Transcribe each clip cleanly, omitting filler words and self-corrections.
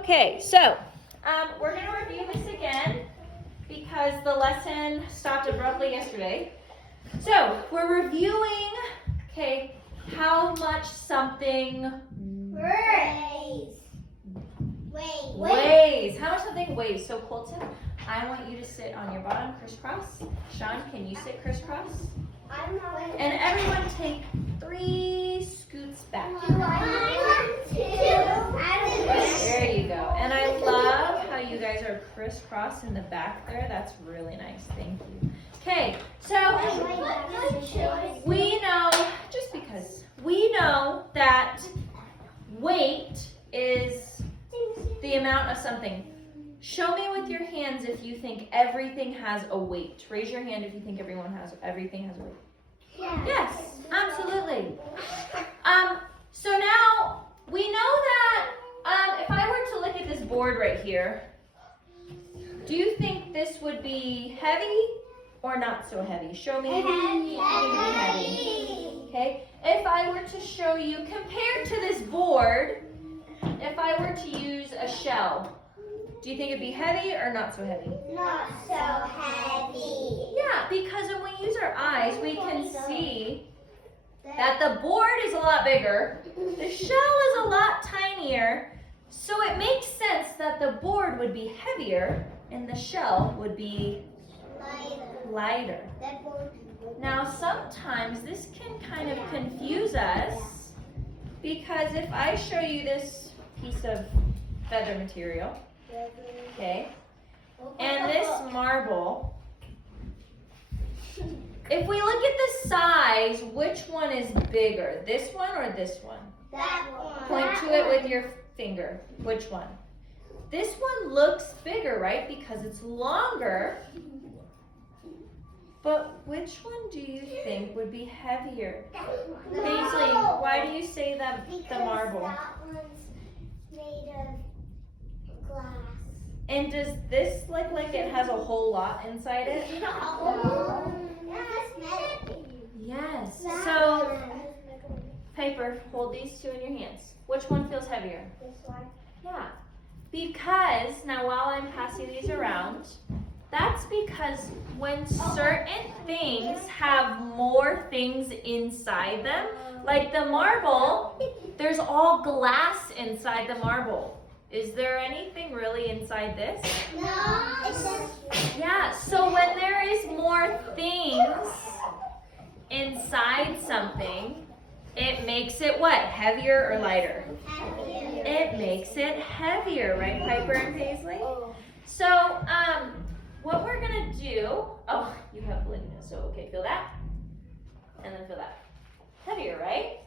Okay, so we're going to review this again because the lesson stopped abruptly yesterday. So we're reviewing, okay, how much something weighs. How much something weighs. So Colton, I want you to sit on your bottom crisscross. Sean, can you sit crisscross? And everyone take 3 scoots back. There you go. And I love how you guys are crisscross in the back there. That's really nice. Thank you. Okay, so we know, just because, we know that weight is the amount of something. Show me with your hands if you think everything has a weight. Raise your hand if you think everything has a weight. Yes, absolutely. So now we know that if I were to look at this board right here, do you think this would be heavy or not so heavy? Show me if you think it would be heavy. Okay. If I were to show you, compared to this board, if I were to use a shell, do you think it'd be heavy or not so heavy? Not so heavy. Yeah, because when we use our eyes, we can see that the board is a lot bigger, the shell is a lot tinier, so it makes sense that the board would be heavier and the shell would be lighter. Now sometimes this can kind of confuse us because if I show you this piece of feather material, okay, and this marble, if we look at the size, which one is bigger? This one or this one? That one. Point to it with your finger. Which one? This one looks bigger, right? Because it's longer. But which one do you think would be heavier? Paisley, why do you say that the marble? That one's made of glass. And does this look like it has a whole lot inside it? Yes. So, Piper, hold these 2 in your hands. Which one feels heavier? This one. Yeah. Because, now while I'm passing these around, that's because when certain things have more things inside them, like the marble, there's all glass inside the marble. Is there anything really inside this? No. Yeah, so when there is more things inside something, it makes it what? Heavier or lighter? Heavier. It makes it heavier, right, Piper and Paisley? So, what we're gonna do, oh, you have bulimia, so okay, feel that, and then feel that. Heavier, right?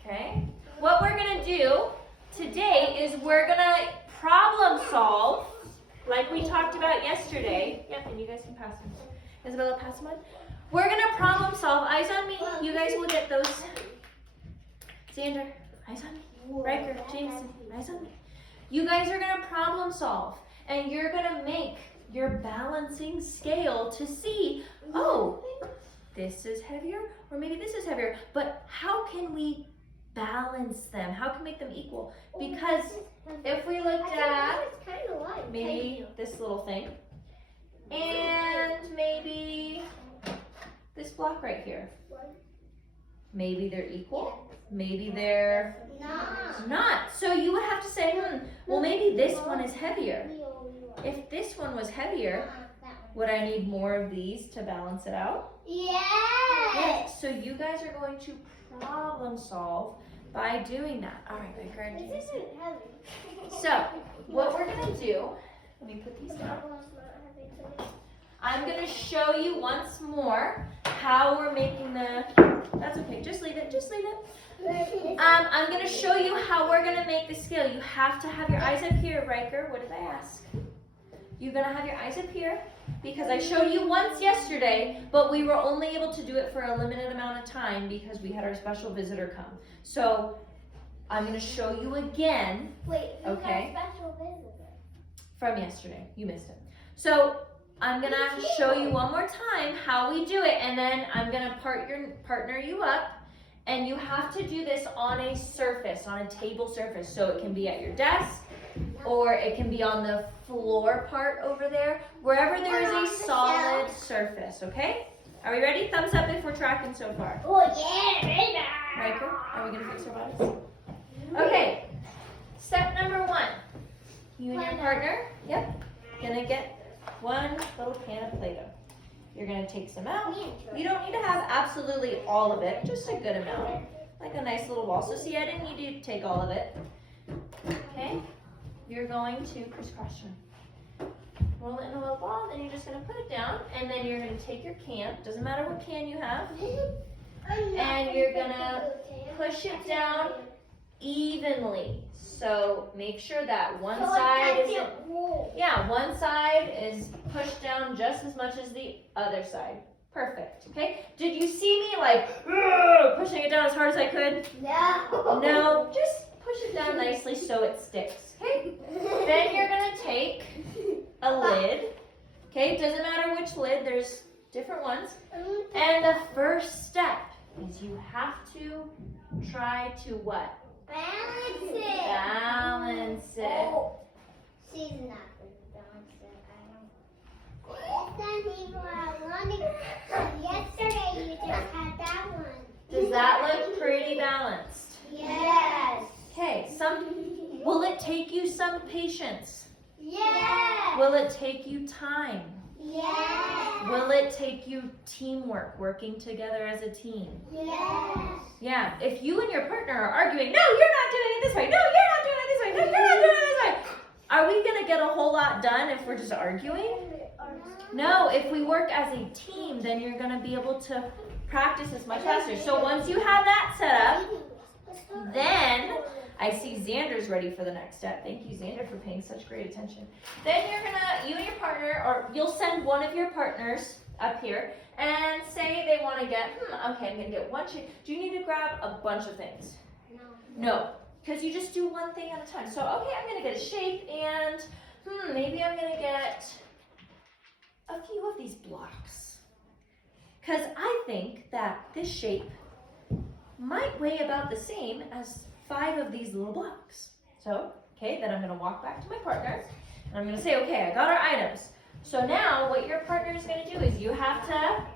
Okay. What we're gonna do today is we're gonna problem solve, like we talked about yesterday. Yep, and you guys can pass them. Isabella, pass them on. We're gonna problem solve. Eyes on me. You guys will get those. Xander, eyes on me. Riker, Jameson, eyes on me. You guys are gonna problem solve, and you're gonna make your balancing scale to see, oh, this is heavier, or maybe this is heavier, but how can we balance them? How can we make them equal? Because if we looked at maybe this little thing, and maybe this block right here, maybe they're equal, maybe they're not. So you would have to say, well, maybe this one is heavier. If this one was heavier, would I need more of these to balance it out? Yes. So you guys are going to problem solve by doing that. All right, Riker, do this. So what we're going to do, let me put these down. I'm going to show you once more how we're making that's okay, just leave it, I'm going to show you how we're going to make the scale. You have to have your eyes up here, Riker. What did I ask? You're going to have your eyes up here because I showed you once yesterday, but we were only able to do it for a limited amount of time because we had our special visitor come. So I'm going to show you again. Wait, okay? Special visitor? From yesterday. You missed it. So I'm going to show you one more time how we do it, and then I'm going to partner you up, and you have to do this on a surface, on a table surface. So it can be at your desk, or it can be on the floor part over there, wherever there is a solid surface, okay? Are we ready? Thumbs up if we're tracking so far. Oh yeah. Riker, are we gonna fix our bodies? Okay, step number 1. You and your partner, yep, gonna get one little can of Play-Doh. You're gonna take some out. You don't need to have absolutely all of it, just a good amount. Like a nice little ball. So see, I didn't need to take all of it. Okay, you're going to crisscross your roll it in a little ball, then you're just gonna put it down, and then you're gonna take your can, doesn't matter what can you have, and you're gonna push it down evenly. So make sure that one side is pushed down just as much as the other side. Perfect, okay? Did you see me like pushing it down as hard as I could? No. No, just push it down nicely so it sticks, okay? Then you're gonna take a lid, okay? Doesn't matter which lid, there's different ones. And the first step is you have to try to what? Balance it. Balance it. Oh. She's not going to balance it. It's not even what I wanted. Yesterday you just had that one. Does that look pretty balanced? Yes. Okay, will it take you some patience? Yes. Will it take you time? Yes. Will it take you teamwork, working together as a team? Yes. Yeah, if you and your partner are arguing, no, you're not doing it this way, no, you're not doing it this way, no, you're not doing it this way. Are we gonna get a whole lot done if we're just arguing? No, if we work as a team, then you're gonna be able to practice this much faster. So once you have that set up, then I see Xander's ready for the next step. Thank you, Xander, for paying such great attention. Then you and your partner, or you'll send one of your partners up here and say they want to get, okay, I'm going to get one shape. Do you need to grab a bunch of things? No, because you just do one thing at a time. So, okay, I'm going to get a shape and maybe I'm going to get a few of these blocks. Because I think that this shape might weigh about the same as 5 of these little blocks. So, okay, then I'm going to walk back to my partner and I'm going to say, okay, I got our items. So now what your partner is going to do is you have to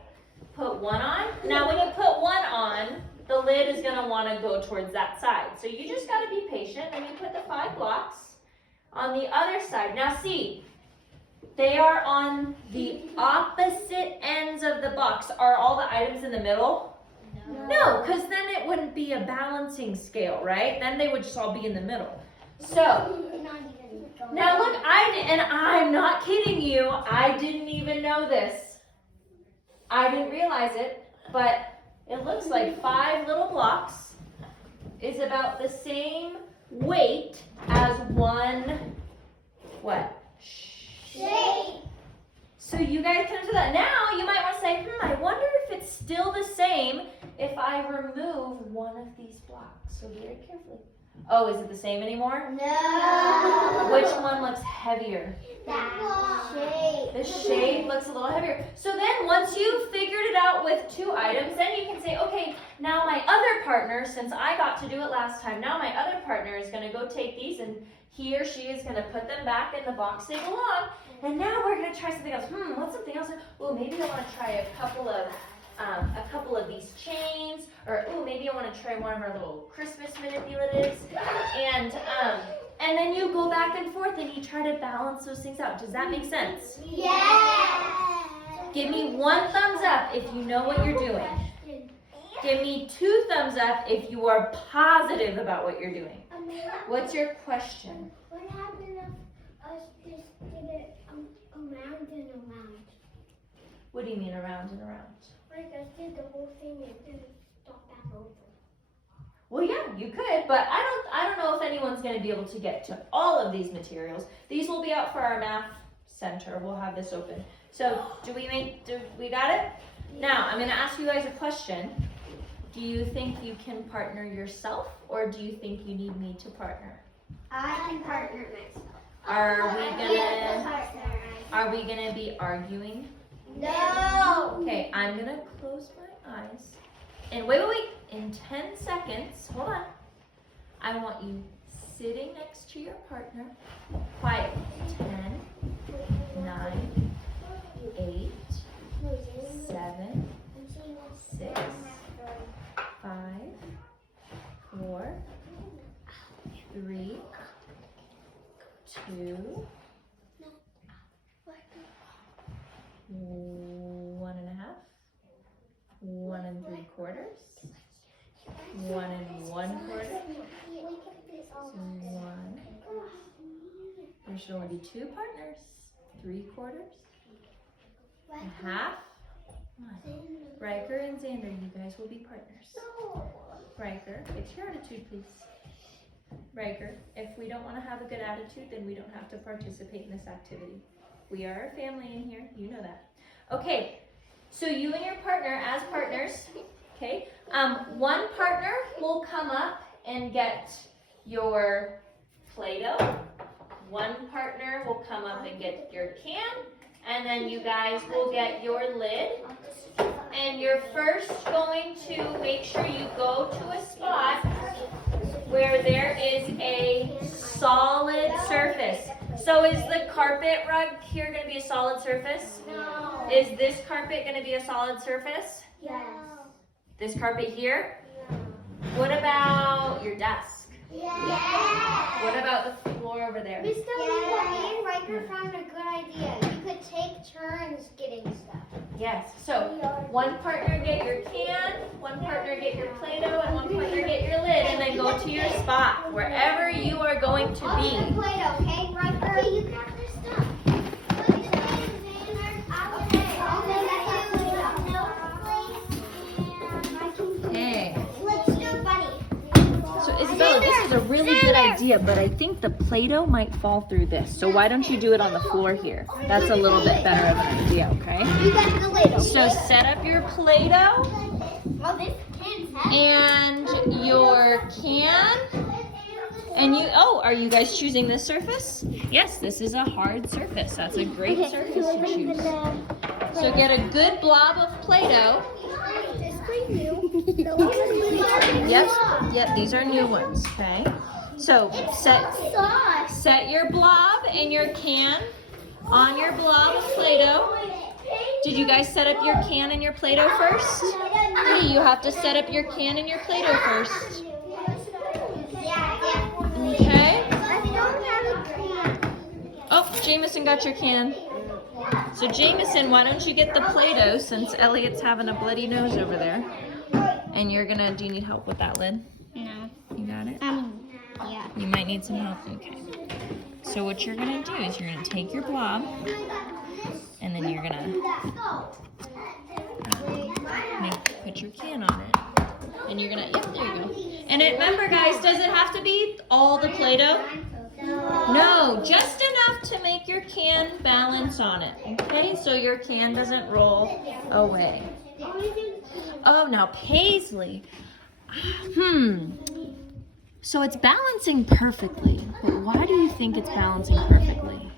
put one on. Now when you put one on, the lid is going to want to go towards that side. So you just got to be patient and you put the 5 blocks on the other side. Now see, they are on the opposite ends of the box. Are all the items in the middle? No, because then it wouldn't be a balancing scale, right? Then they would just all be in the middle. So, now look, I'm not kidding you, I didn't even know this. I didn't realize it, but it looks like 5 little blocks is about the same weight as one, what? Shape. So you guys can do that. Now you might want to say, I wonder if it's still the same if I remove one of these blocks. So very carefully. Oh, is it the same anymore? No. Which one looks heavier? That shape. The shape looks a little heavier. So then once you've figured it out with 2 items, then you can say, okay, now my other partner, since I got to do it last time, now my other partner is going to go take these and he or she is going to put them back in the box they belong. And now we're going to try something else. What's something else? Oh, maybe I want to try a couple of these chains, or maybe I want to try one of our little Christmas manipulatives. And then you go back and forth and you try to balance those things out. Does that make sense? Yes. Give me 1 thumbs up if you know what you're doing. Give me 2 thumbs up if you are positive about what you're doing. What's your question? What happened if us just did it around and around? What do you mean around and around? Like us did the whole thing and then stop back over. Well, yeah, you could, but I don't know if anyone's going to be able to get to all of these materials. These will be out for our math center. We'll have this open. So, do we got it? Now, I'm going to ask you guys a question. Do you think you can partner yourself, or do you think you need me to partner? I can partner myself. Are we gonna be arguing? No. Okay, I'm gonna close my eyes. And wait. In 10 seconds, hold on. I want you sitting next to your partner. Quiet. 10, 9, 8, 7, 6, 5, 4, 3, 2, 1.5, 1 3/4, 1 1/4, 1. There should only be 2 partners. 3/4, 1/2. 1. Riker and Xander, you guys will be partners. Riker, fix your attitude, please. Riker, if we don't want to have a good attitude, then we don't have to participate in this activity. We are a family in here, you know that. Okay, so you and your partner as partners, okay? One partner will come up and get your Play-Doh. One partner will come up and get your can, and then you guys will get your lid. And you're first going to make sure you go to a spot where there is a solid surface. So is the carpet rug here going to be a solid surface? No. Is this carpet going to be a solid surface? Yes. This carpet here? What about your desk? Yes. What about the floor over there? Miss Delaney, me and Riker found a good idea. You could take turns getting stuff. Yes. So one partner get your can, one partner get your Play-Doh, and one partner get your lid, and then go to your spot wherever you are going to I'll get the be. Play-Doh, okay, Riker? Okay, you got this stuff. Okay. Let's do bunny. So Isabella, this is a really good idea, but I think the Play-Doh might fall through this. So why don't you do it on the floor here? That's a little bit better of an idea, okay? You got the lid, okay? So set up your Play-Doh Oh, this can's heavy. and your can. And are you guys choosing this surface? Yes, this is a hard surface. That's a great surface to choose. So get a good blob of Play-Doh. Yep, these are new ones, okay? So set your blob and your can on your blob of Play-Doh. Did you guys set up your can and your Play-Doh first? Hey, you have to set up your can and your Play-Doh first. Okay? Oh, Jameson got your can. So Jameson, why don't you get the Play-Doh since Elliot's having a bloody nose over there? And do you need help with that lid? No. You got it? Yeah. You might need some help. Okay. So what you're gonna do is you're gonna take your blob and then you're gonna put your can on it. And you're gonna, yep, there you go. And remember guys, does it have to be all the Play-Doh? No, just enough to make your can balance on it, okay? So your can doesn't roll away. Oh, now Paisley. So it's balancing perfectly, but why do you think it's balancing perfectly?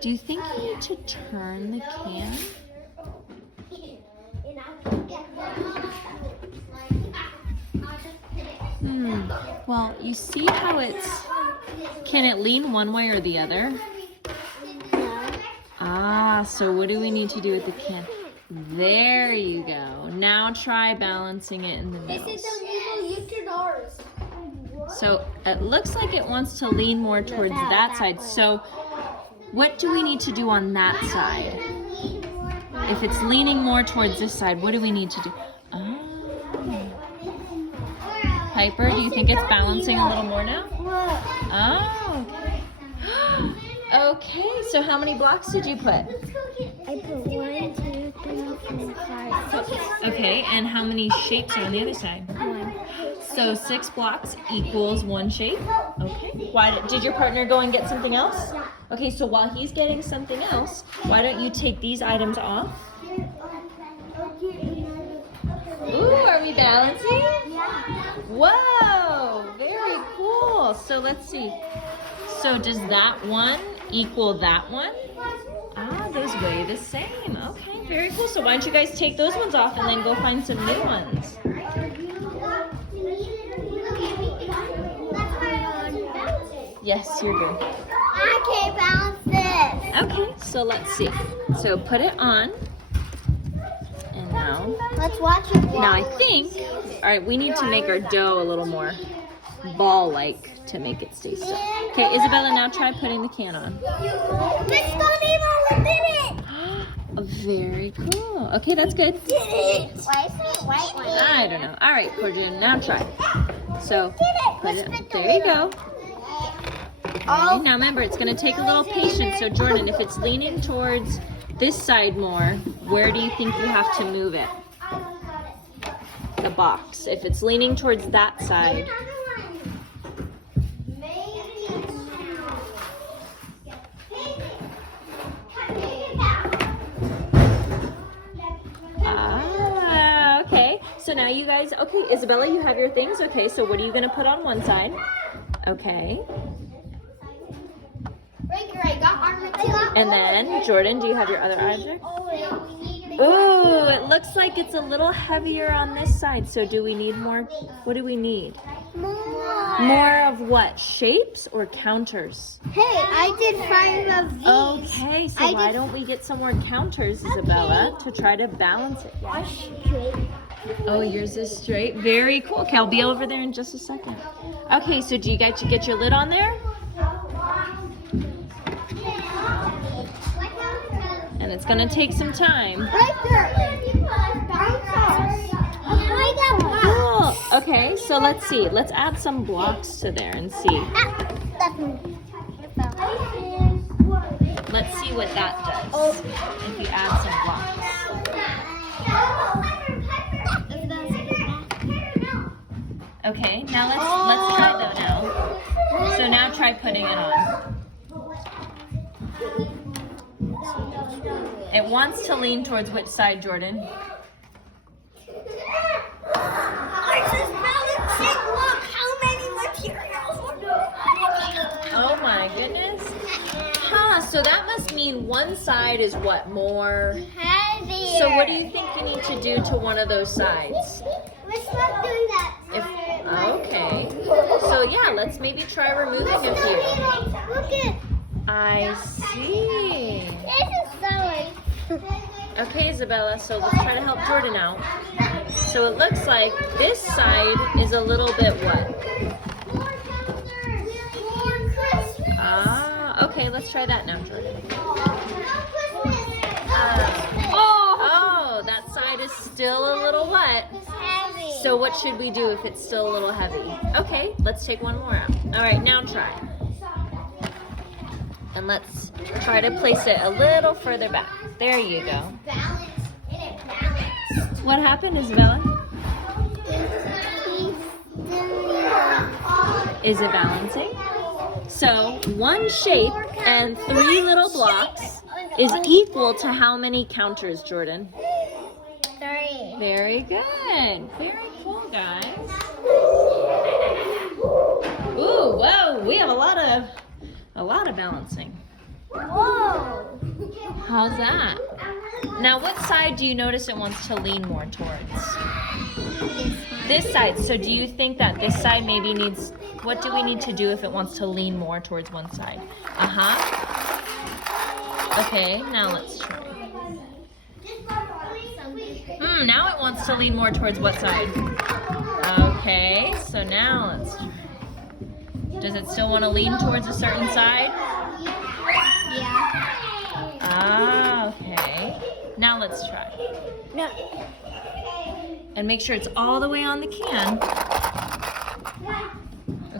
Do you think you need to turn the can? Well, you see how can it lean one way or the other? Ah, so what do we need to do with the can? There you go. Now try balancing it in the middle. This is a little Uterdoors. So it looks like it wants to lean more towards that side. So what do we need to do on that side? If it's leaning more towards this side, what do we need to do? Oh. Piper, do you think it's balancing a little more now? Oh, okay. Okay, so how many blocks did you put? I put 1, 2, 3, 4, 5, 6. Okay, and how many shapes are on the other side? 1. So 6 blocks equals 1 shape. Okay. Why did your partner go and get something else? Okay, so while he's getting something else, why don't you take these items off? Ooh, are we balancing? Whoa, very cool. So let's see. So does that one equal that one? Ah, those weigh the same. Okay, very cool. So why don't you guys take those ones off and then go find some new ones? Yes, you're good. I can't balance this. Okay, so let's see. So put it on. And now, Let's watch it. now I think, all right, we need to make our dough a little more ball-like to make it stay still. Okay, Isabella, now try putting the can on. Miss Donnie did it. Very cool. Okay, that's good. Why is it white? I don't know. All right, Cordelia, now try. So, put it, there you go. Okay, now remember, it's going to take a little patience. So, Jordan, if it's leaning towards this side more, where do you think you have to move it? The box. If it's leaning towards that side. Ah, okay. So now you guys, okay, Isabella, you have your things. Okay, so what are you going to put on one side? Okay. And then, Jordan, do you have your other object? Ooh, it looks like it's a little heavier on this side. So do we need more? What do we need? More of what? Shapes or counters? Hey, I did 5 of these. Okay, so why don't we get some more counters, Isabella, to try to balance it? Oh, yours is straight. Very cool. Okay, I'll be over there in just a second. Okay, so do you get your lid on there? And it's gonna take some time. Cool. Okay, so let's see. Let's add some blocks to there and see. Let's see what that does. If you add some blocks. Okay, now let's try though now. So now try putting it on. It wants to lean towards which side, Jordan? Oh my goodness. Huh, so that must mean one side is what, more? Heavier. So what do you think you need to do to one of those sides? Let's not doing that. Okay. So yeah, let's maybe try removing a few. Look at. I see. This is so. Okay, Isabella, so let's try to help Jordan out. So it looks like this side is a little bit what? Ah, okay, let's try that now, Jordan. Oh, that side is still a little what? Heavy. So what should we do if it's still a little heavy? Okay, let's take one more out. All right, now try. And let's try to place it a little further back. There you go. What happened, Isabella? Is it balancing? So one shape and 3 little blocks is equal to how many counters, Jordan? 3. Very good. Very cool, guys. Ooh, whoa, we have a lot of balancing. Whoa. How's that? Now, what side do you notice it wants to lean more towards? This side. So do you think that this side maybe needs, what do we need to do if it wants to lean more towards one side? Okay, now let's try. Now it wants to lean more towards what side? Okay, so now let's try. Does it still want to lean towards a certain side? Yeah. Ah, okay. Now let's try. No. And make sure it's all the way on the can.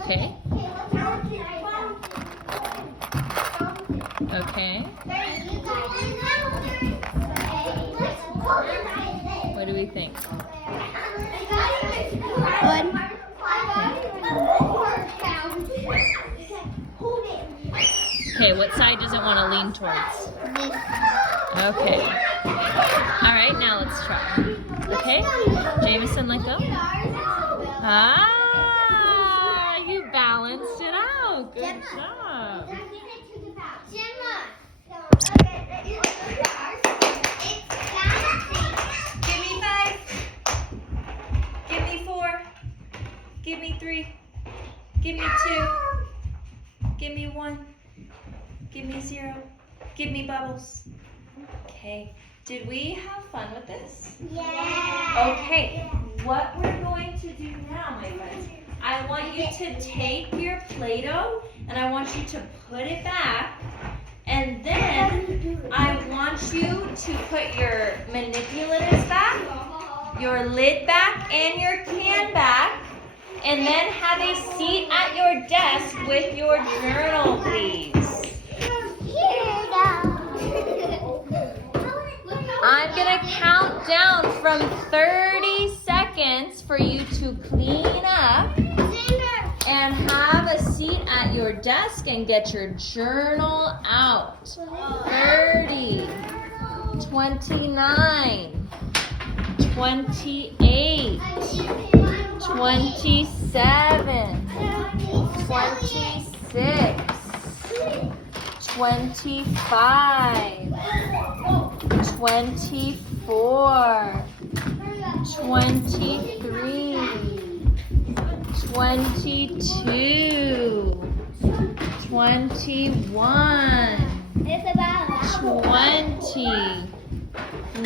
Okay. Okay. What do we think? Good. Okay, what side does it want to lean towards? Okay. All right, now let's try. Okay? Jameson, let go. Ah, you balanced it out. Good job. Give me 5. Give me 4. Give me 3. Give me 2. Give me 1. Give me 0. Give me bubbles. Okay. Did we have fun with this? Yeah. Okay. What we're going to do now, my friends, I want you to take your Play-Doh and I want you to put it back. And then I want you to put your manipulatives back, your lid back, and your can back. And then have a seat at your desk with your journal, please. I'm going to count down from 30 seconds for you to clean up and have a seat at your desk and get your journal out. 30, 29, 28, 27, 26, 25, 24, 23, 22, 21, 20,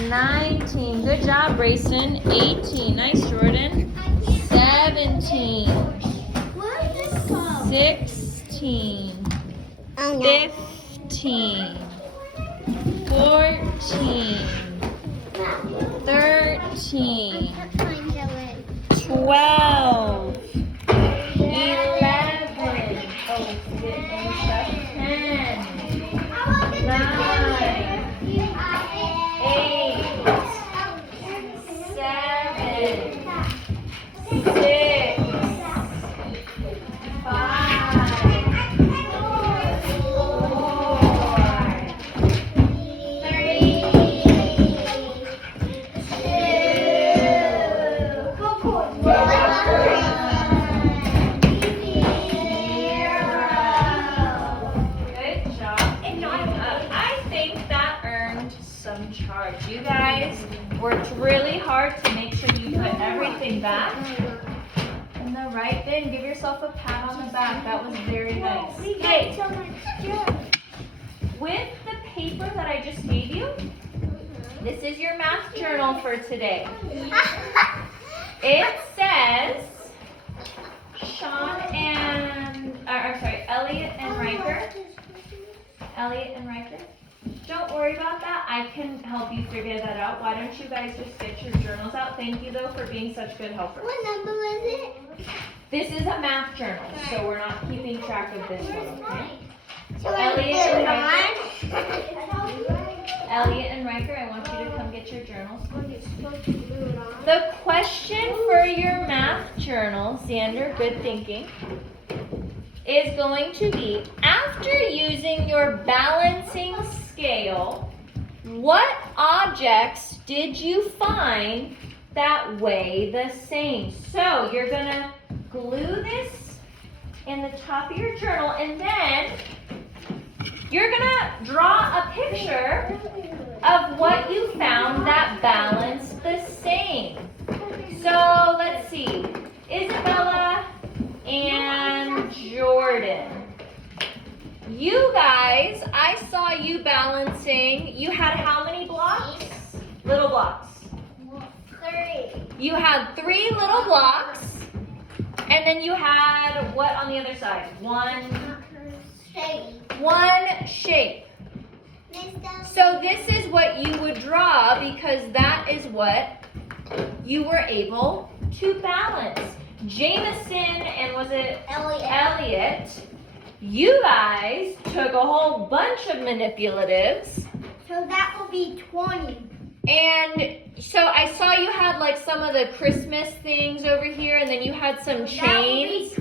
19. Good job, Brayson. 18. Nice, Jordan. 17, 16, 15, 14, 13, 12, 11, 10, 9, 8, 7, 6, 5, 3, charge. You guys worked really hard to make sure you put everything back in the right bin. Give yourself a pat on the back. That was very nice. Okay. With the paper that I just gave you, this is your math journal for today. It says Elliot and Riker. Elliot and Riker. Don't worry about that. I can help you figure that out. Why don't you guys just get your journals out? Thank you, though, for being such good helpers. What number is it? This is a math journal, so we're not keeping track of this one, okay? So Elliot and Riker, I want you to come get your journals. The question for your math journal, Xander, good thinking, is going to be, after using your balancing scale, what objects did you find that weigh the same? So you're going to glue this in the top of your journal, and then you're going to draw a picture of what you found that balanced the same. So let's see, Isabella and Jordan. You guys, I saw you balancing. You had how many blocks? Little blocks. 3. You had 3 little blocks. And then you had what on the other side? One shape. So this is what you would draw because that is what you were able to balance. Jameson and was it Elliot? You guys took a whole bunch of manipulatives. So that will be 20. And so I saw you had like some of the Christmas things over here, and then you had some chains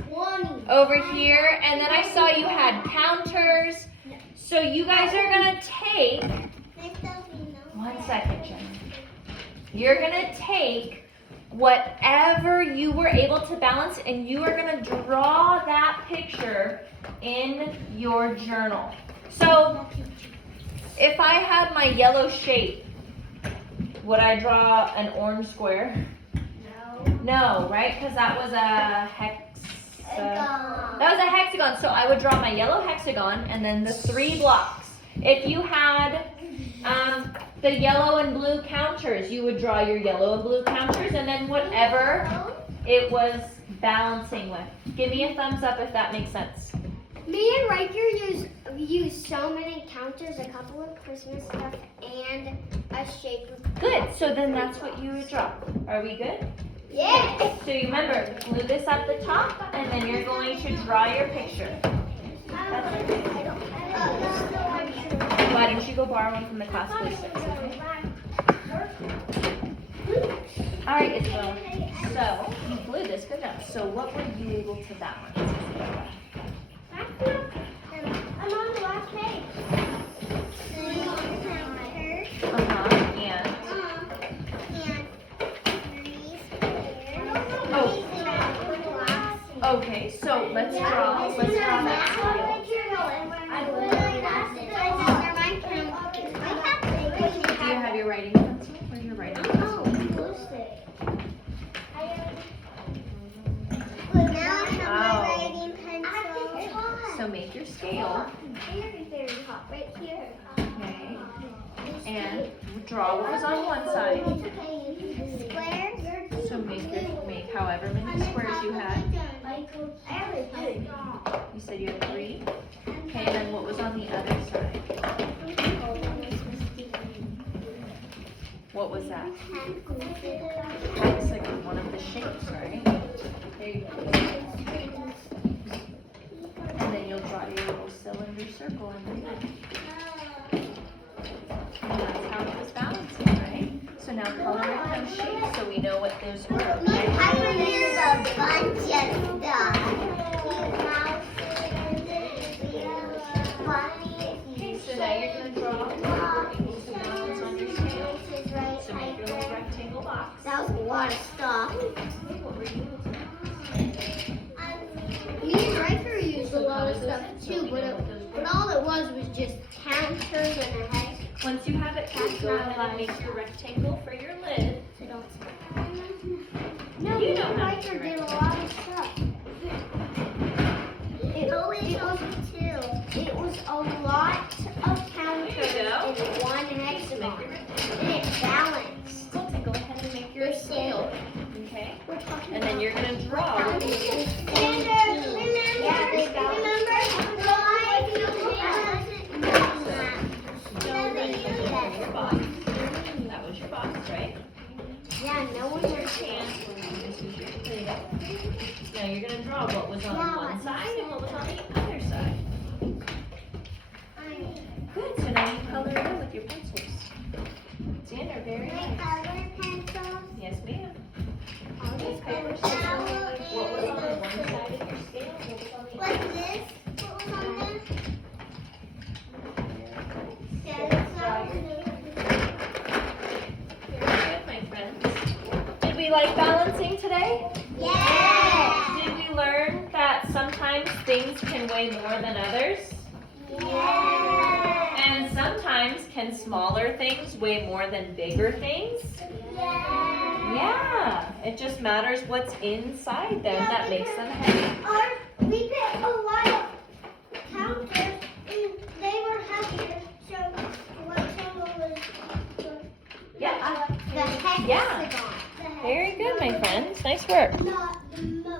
over here, and then I saw you had counters. So you guys are gonna take, 1 second, Jen. You're gonna take whatever you were able to balance, and you are gonna draw that picture in your journal. So if I had my yellow shape, would I draw an orange square? No. No, right? Because that was a That was a hexagon. So I would draw my yellow hexagon and then the 3 blocks. If you had the yellow and blue counters, you would draw your yellow and blue counters and then whatever it was balancing with. Give me a thumbs up if that makes sense. Me and Riker use so many counters, a couple of Christmas stuff, and a shape of... Good. So then that's what you would draw. Are we good? Yeah. So you remember, glue this at the top, and then you're going to draw your picture. Why don't you go borrow one from the class, please? All right, Isabel. So you glued this. Good job. So what were you able to balance? I'm on the last page. And. Okay, so let's draw that scale. Do you have your writing pencil? Where's your writing pencil? So make your scale. Right here. Okay. And draw what was on one side. Squares. So make however many squares you had. You said you had 3. Okay, and then what was on the other side? What was that? Hexagon, one of the shapes, right? There you go. And then you'll draw your little cylinder circle underneath. And that's how it was balancing, right? So now color in those shapes so we know what those were. Okay? I use a bunch of stuff. Okay, so now you're going to draw what equals to balance on your scale. So make your little rectangle box. That was a lot of stuff. What were you able to Me and Riker used a lot of stuff too, but all it was just counters and a hex. Once you have it packed, go ahead and make your rectangle for your lid. No, You me know and how to Riker do did a it. lot of stuff. It was a lot of counters There you go. in one hexagon. And it balanced. Colton, go ahead and make your scale. Okay? We're talking And then you're going to draw. Your box. That was your box, right? Yeah, no one Your hand. There you go. Now you're going to draw what was on one side and what was on the other side. Good. So now you color it in with your pencils. Xander, very nice. Yes, ma'am. These paper scales. What was on one side of your scale? What was on the What's other? this? What was on there? Very good, my friends. Did we like balancing today? Yes! Did we learn that sometimes things can weigh more than others? Yes! And sometimes can smaller things weigh more than bigger things? Yeah, it just matters what's inside them that makes them heavy. We put a lot of counters and they were heavier, so what symbol was Yeah. the hexagon? Yeah. Very good, my friends. Nice work. No,